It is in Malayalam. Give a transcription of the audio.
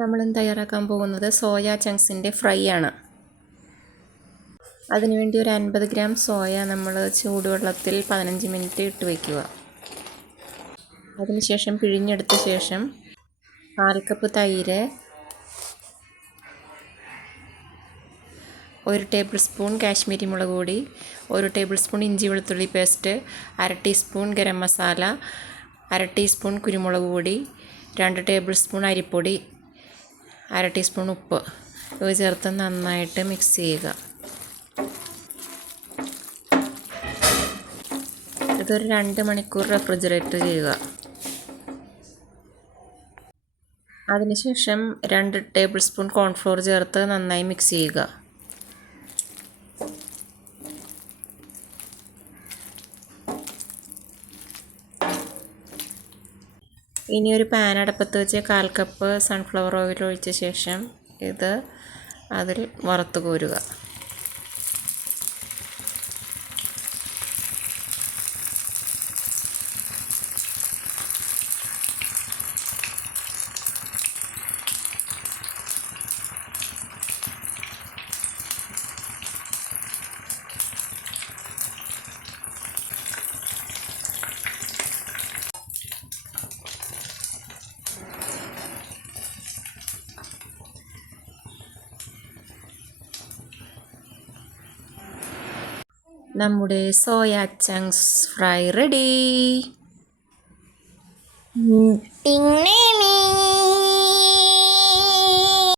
നമ്മളും തയ്യാറാക്കാൻ പോകുന്നത് സോയ ചങ്ക്സിൻ്റെ ഫ്രൈ ആണ്. അതിനുവേണ്ടി ഒരു 50 ഗ്രാം സോയ നമ്മൾ ചൂടുവെള്ളത്തിൽ 15 മിനിറ്റ് ഇട്ട് വയ്ക്കുക. അതിനുശേഷം പിഴിഞ്ഞെടുത്ത ശേഷം 1/4 കപ്പ് തൈര്, 1 ടേബിൾ സ്പൂൺ കാശ്മീരി മുളക് പൊടി, 1 ടേബിൾ സ്പൂൺ ഇഞ്ചി വെളുത്തുള്ളി paste, 1/2 teaspoon garam masala, 1/2 teaspoon കുരുമുളക് പൊടി, 2 ടേബിൾ സ്പൂൺ അരിപ്പൊടി, 1/2 ടീസ്പൂൺ ഉപ്പ് ഇവ ചേർത്ത് നന്നായിട്ട് മിക്സ് ചെയ്യുക. ഇതൊരു 2 മണിക്കൂർ റെഫ്രിജറേറ്റ് ചെയ്യുക. അതിനുശേഷം 2 ടേബിൾ സ്പൂൺ കോൺഫ്ലോർ ചേർത്ത് നന്നായി മിക്സ് ചെയ്യുക. ഇനി ഒരു പാൻ അടുപ്പത്ത് വെച്ച് 1/4 കപ്പ് സൺഫ്ലവർ ഓയിൽ ഒഴിച്ച ശേഷം ഇത് അതിൽ വറുത്ത് കോരുക. നമ്മുടെ സോയ ചങ്ക്സ് ഫ്രൈ റെഡി. ടിങ്